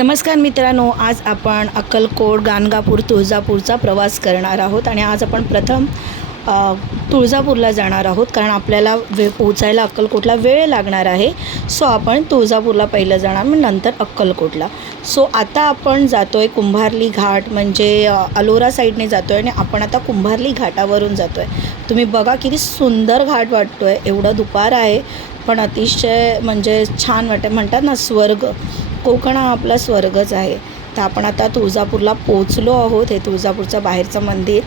नमस्कार मित्रांनो, आज आपण अक्कलकोट, गाणगापूर, तुळजापूरचा प्रवास करणार आहोत आणि आज आपण प्रथम तुळजापूरला जाणार आहोत कारण आपल्याला पोहोचायला अक्कलकोटला वेळ लागणार आहे. सो आपण तुळजापूरला पहिलं जाणार, मग नंतर अक्कलकोटला. सो आता आपण जातो आहे कुंभारली घाट, म्हणजे अलोरा साईडने जातो आहे आणि आपण आता कुंभारली घाटावरून जातो आहे. तुम्ही बघा किती सुंदर घाट वाटतो आहे. एवढं दुपार आहे पण अतिशय म्हणजे छान वाटते. म्हणतात ना स्वर्ग, कोकण हा आपला स्वर्गच आहे. तर आपण आता तुळजापूरला पोचलो आहोत. हे तुळजापूरचं बाहेरचं मंदिर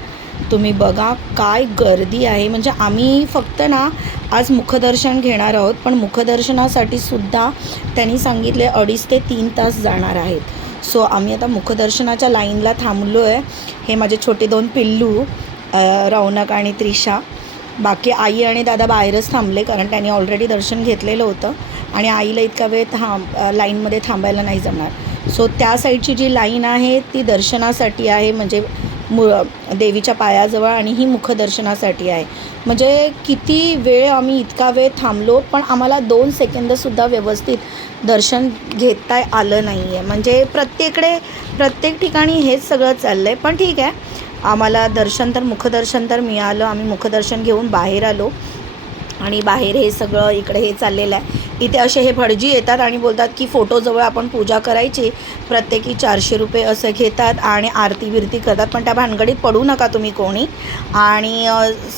तुम्ही बघा, काय गर्दी आहे. म्हणजे आम्ही फक्त ना आज मुखदर्शन घेणार आहोत, पण मुखदर्शनासाठी सुद्धा त्यांनी सांगितले 2.5 ते 3 तास जाणार आहेत. सो आम्ही आता मुखदर्शनाच्या लाईनला थांबलो आहे. हे माझे छोटे 2 पिल्लू रौनक आणि त्रिशा. बाकी आई आणि दादा बाहेरच थांबले कारण त्यांनी ऑलरेडी दर्शन घेतलेलं होतं आणि आईला इतका वेळ लाईनमध्ये थांबायला नाही जमणार. सो त्या साईडची जी लाईन आहे ती दर्शनासाठी आहे, म्हणजे देवीच्या पायाजवळ, आणि ही मुखदर्शनासाठी आहे. म्हणजे किती वेळ आम्ही इतका वेळ थांबलो पण आम्हाला 2 सेकंदसुद्धा व्यवस्थित दर्शन घेता आलं नाही आहे. म्हणजे प्रत्येक ठिकाणी हेच सगळं चाललं आहे, पण ठीक आहे. आम्हाला मुखदर्शन तर मिळालं. आम्ही मुखदर्शन घेऊन बाहेर आलो आणि बाहेर हे सगळं इकडे हे चाललेलं आहे. इथे असे हे भटजी येतात आणि बोलतात की फोटोजवळ आपण पूजा करायची, प्रत्येकी 400 रुपये असं घेतात आणि आरती बिरती करतात. पण त्या भानगडीत पडू नका तुम्ही कोणी, आणि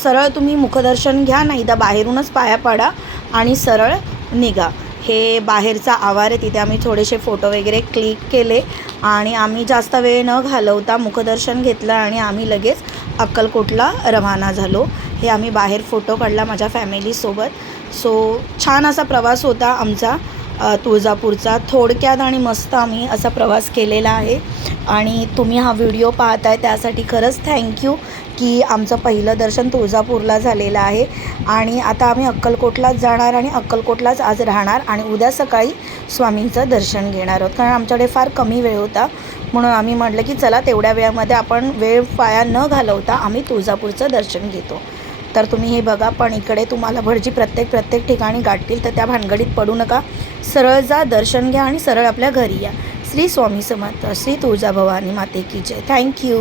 सरळ तुम्ही मुखदर्शन घ्या, नाही तर बाहेरूनच पाया पडा आणि सरळ निघा. हे बाहेरचा आवार आहे. तिथे आम्ही थोडेसे फोटो वगैरे क्लिक केले आणि आम्ही जास्त वेळ न घालवता मुखदर्शन घेतलं आणि आम्ही लगेच अक्कलकोटला रवाना झालो. हे आम्ही बाहेर फोटो काढला माझ्या फॅमिलीसोबत. सो छान असा प्रवास होता आमचा तुळजापूरचा. थोडक्यात आणि मस्त आम्ही असा प्रवास केलेला आहे आणि तुम्ही हा व्हिडिओ पाहताय त्यासाठी खरंच थँक्यू की आमचं पहिलं दर्शन तुळजापूरला झालेलं आहे. आणि आता आम्ही अक्कलकोटलाच जाणार आणि अक्कलकोटलाच आज राहणार आणि उद्या सकाळी स्वामींचं दर्शन घेणार आहोत. कारण आमच्याकडे फार कमी वेळ होता, म्हणून आम्ही म्हटलं की चला तेवढ्या वेळामध्ये आपण वेळ वाया न घालवता आम्ही तुळजापूरचं दर्शन घेतो. तर तुम्ही हे बघा, पण इकडे तुम्हाला भटजी प्रत्येक ठिकाणी गाठतील, तर त्या भानगडीत पडू नका. सरळ जा, दर्शन घ्या आणि सरळ आपल्या घरी या. श्री स्वामी समर्थ. श्री तुळजाभवानी माते की जय. थँक्यू.